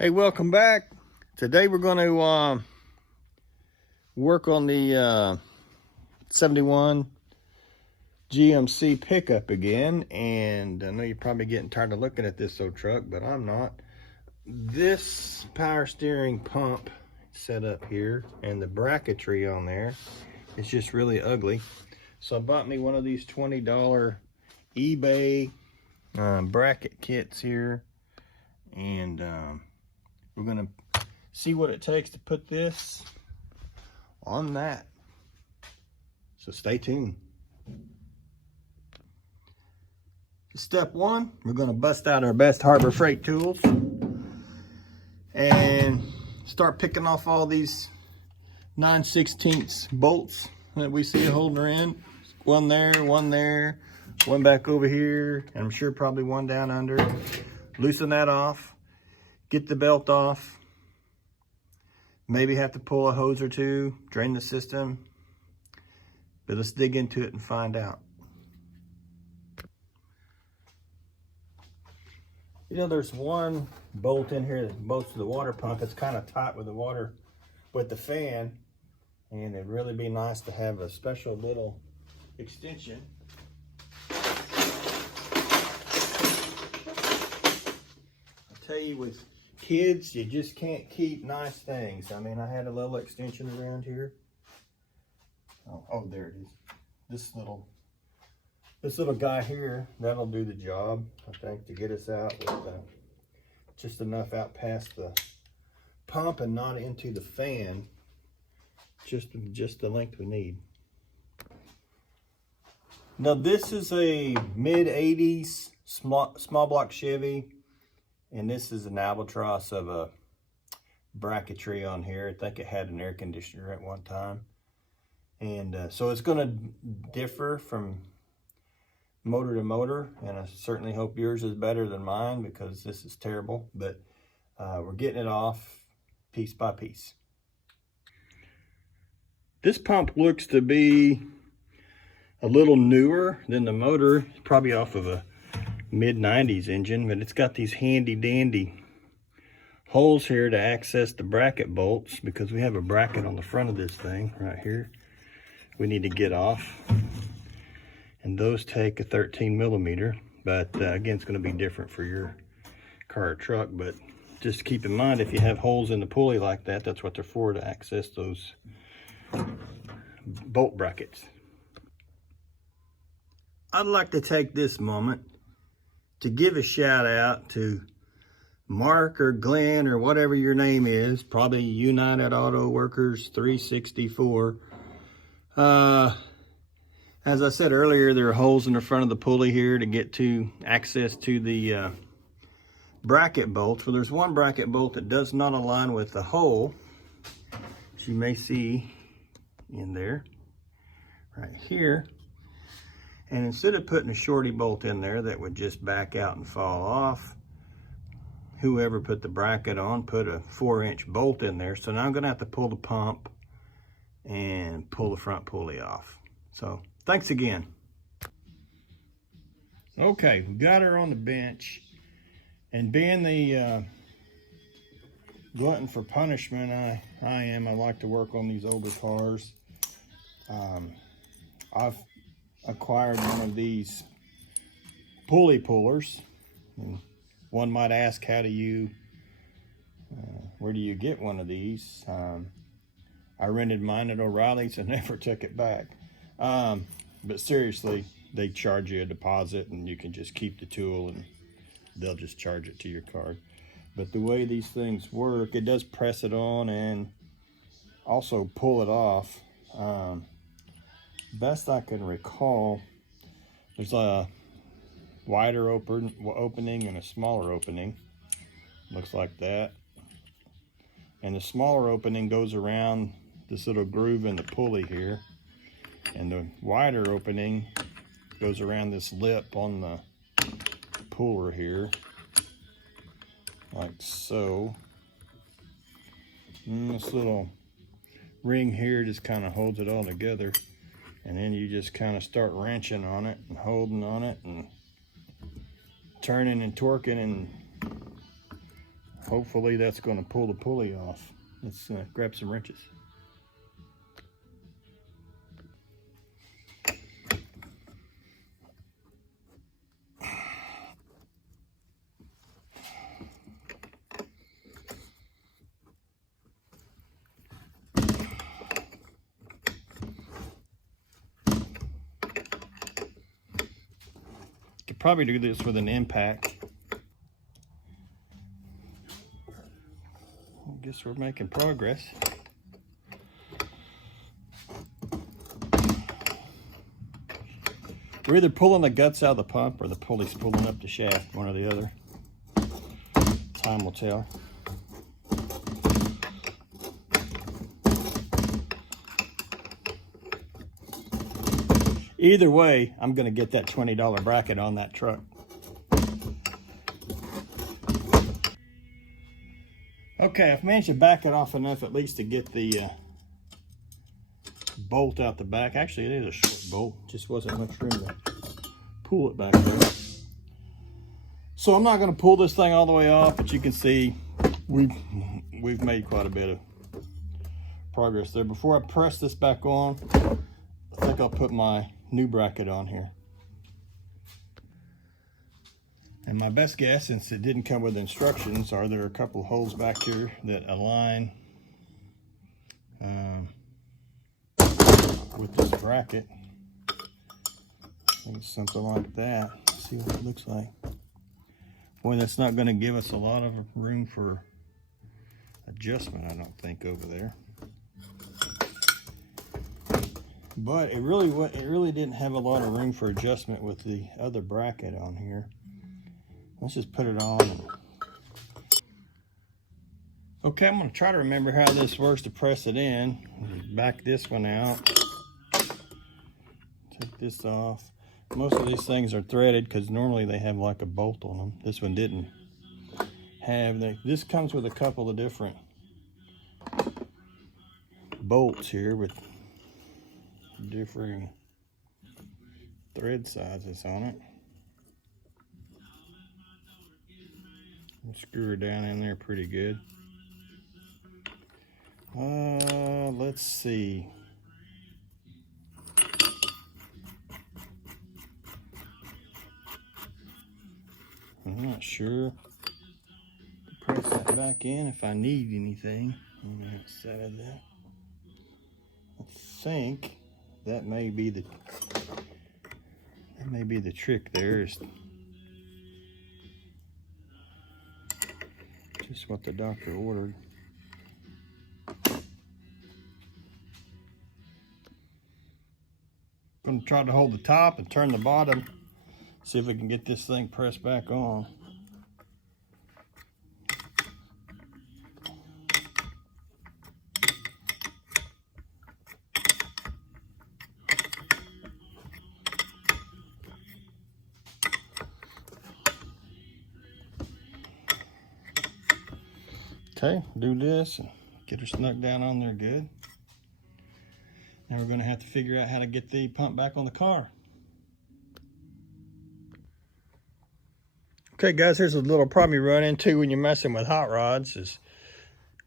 Hey, welcome back. Today we're going to work on the 71 GMC pickup again. And I know you're probably getting tired of looking at this old truck, but I'm not. This power steering pump set up here and the bracketry on there is just really ugly. So I bought me one of these $20 eBay bracket kits here. And we're gonna see what it takes to put this on that. So stay tuned. Step one, we're gonna bust out our best Harbor Freight tools and start picking off all these 9/16 bolts that we see holding her in. One there, one back over here, and I'm sure probably one down under. Loosen that off. Get the belt off. Maybe have to pull a hose or two, drain the system. But let's dig into it and find out. You know, there's one bolt in here that bolts to the water pump. It's kind of tight with the water, with the fan. And it'd really be nice to have a special little extension. I tell you, with kids, you just can't keep nice things. I mean, I had a little extension around here. Oh, there it is. This little guy here, that'll do the job, I think, to get us out with just enough out past the pump and not into the fan. Just the length we need. Now, this is a mid-80s small block Chevy. And this is an albatross of a bracketry on here. I think it had an air conditioner at one time. And so it's going to differ from motor to motor. And I certainly hope yours is better than mine, because this is terrible. But we're getting it off piece by piece. This pump looks to be a little newer than the motor. It's probably off of a mid-90s engine, but it's got these handy dandy holes here to access the bracket bolts, because we have a bracket on the front of this thing right here we need to get off, and those take a 13mm. But again, it's going to be different for your car or truck. But just keep in mind, if you have holes in the pulley like that, that's what they're for, to access those bolt brackets. I'd like to take this moment to give a shout out to Mark or Glenn or whatever your name is, probably United Auto Workers 364. As I said earlier, there are holes in the front of the pulley here to get to access to the bracket bolts. Well, there's one bracket bolt that does not align with the hole, as you may see in there, right here. And instead of putting a shorty bolt in there that would just back out and fall off, whoever put the bracket on put a 4-inch bolt in there. So now I'm gonna have to pull the pump and pull the front pulley off. So thanks again. Okay, we got her on the bench. And being the glutton for punishment I like to work on these older cars. I've acquired one of these pulley pullers. And one might ask, how do you where do you get one of these? I rented mine at O'Reilly's and never took it back. But seriously, they charge you a deposit and you can just keep the tool and they'll just charge it to your card. But the way these things work, it does press it on and also pull it off. Best I can recall, there's a wider opening and a smaller opening. Looks like that. And the smaller opening goes around this little groove in the pulley here. And the wider opening goes around this lip on the puller here, like so. And this little ring here just kind of holds it all together. And then you just kind of start wrenching on it and holding on it and turning and torquing, and Hopefully that's going to pull the pulley off. Let's grab some wrenches. Could probably do this with an impact. I guess we're making progress. We're either pulling the guts out of the pump or the pulley's pulling up the shaft, one or the other. Time will tell. Either way, I'm going to get that $20 bracket on that truck. Okay, I've managed to back it off enough at least to get the bolt out the back. Actually, it is a short bolt. Just wasn't much room to pull it back there. So I'm not going to pull this thing all the way off, but you can see we've made quite a bit of progress there. Before I press this back on, I think I'll put my new bracket on here. And my best guess, since it didn't come with instructions, are there a couple of holes back here that align with this bracket. I think it's something like that. Let's see what it looks like. Boy, that's not going to give us a lot of room for adjustment, I don't think, over there. But it really didn't have a lot of room for adjustment with the other bracket on here. Let's just put it on. Okay, I'm going to try to remember how this works to press it in. Back this one out. Take this off. Most of these things are threaded because normally they have like a bolt on them. This one didn't have. This comes with a couple of different bolts here with differing thread sizes on it. We'll screw her down in there pretty good. Let's see. I'm not sure. Press that back in if I need anything on the outside of that. I think that may be the trick there, is just what the doctor ordered. I'm going to try to hold the top and turn the bottom, see if we can get this thing pressed back on. Okay, do this and get her snuck down on there good. Now we're going to have to figure out how to get the pump back on the car. Okay guys, here's a little problem you run into when you're messing with hot rods. Is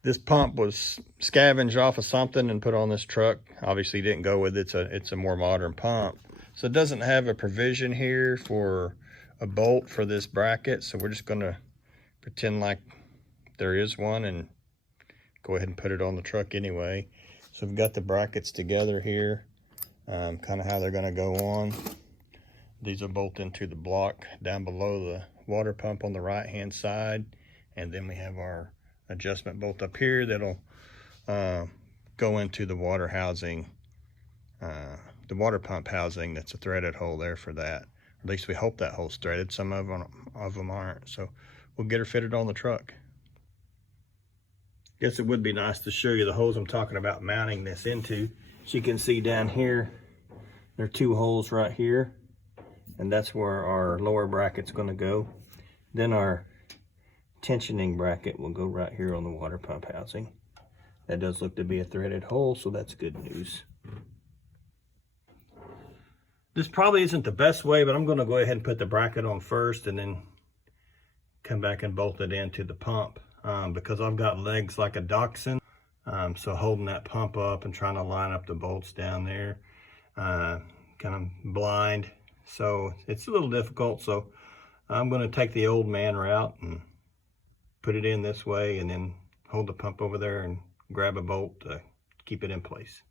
this pump was scavenged off of something and put on this truck. Obviously didn't go with it. It's a more modern pump. So it doesn't have a provision here for a bolt for this bracket. So we're just going to pretend like there is one and go ahead and put it on the truck anyway. So we've got the brackets together here, kind of how they're going to go on. These will bolt into the block down below the water pump on the right hand side, and then we have our adjustment bolt up here that'll go into the water housing, the water pump housing. That's a threaded hole there for that. At least we hope that hole's threaded. Some of them aren't. So we'll get her fitted on the truck. Guess it would be nice to show you the holes I'm talking about mounting this into. As you can see down here, there are two holes right here, and that's where our lower bracket's going to go. Then our tensioning bracket will go right here on the water pump housing. That does look to be a threaded hole, so that's good news. This probably isn't the best way, but I'm going to go ahead and put the bracket on first and then come back and bolt it into the pump. because I've got legs like a dachshund. So holding that pump up and trying to line up the bolts down there, kind of blind. So it's a little difficult. So I'm going to take the old man route and put it in this way and then hold the pump over there and grab a bolt to keep it in place.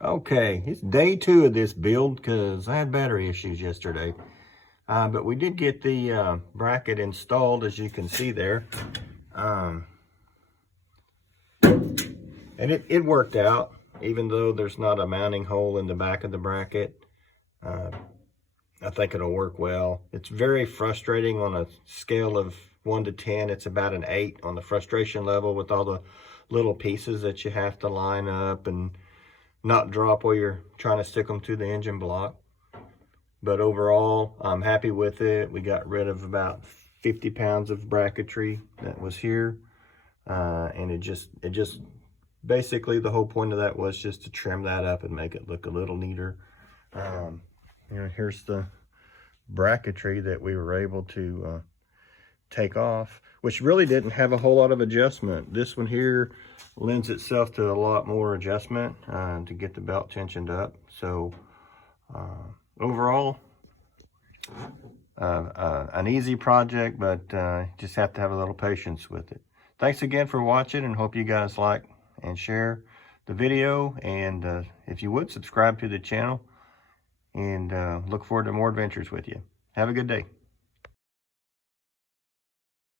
Okay, it's day 2 of this build because I had battery issues yesterday. But we did get the bracket installed, as you can see there. And it worked out, even though there's not a mounting hole in the back of the bracket. I think it'll work well. It's very frustrating on a scale of 1 to 10. It's about an 8 on the frustration level with all the little pieces that you have to line up and not drop while you're trying to stick them through the engine block. But overall, I'm happy with it. We got rid of about 50 pounds of bracketry that was here. And it just basically the whole point of that was just to trim that up and make it look a little neater. You know, here's the bracketry that we were able to take off, which really didn't have a whole lot of adjustment. This one here lends itself to a lot more adjustment to get the belt tensioned up. So overall, an easy project, but just have to have a little patience with it. Thanks again for watching, and hope you guys like and share the video. And if you would, subscribe to the channel, and look forward to more adventures with you. Have a good day.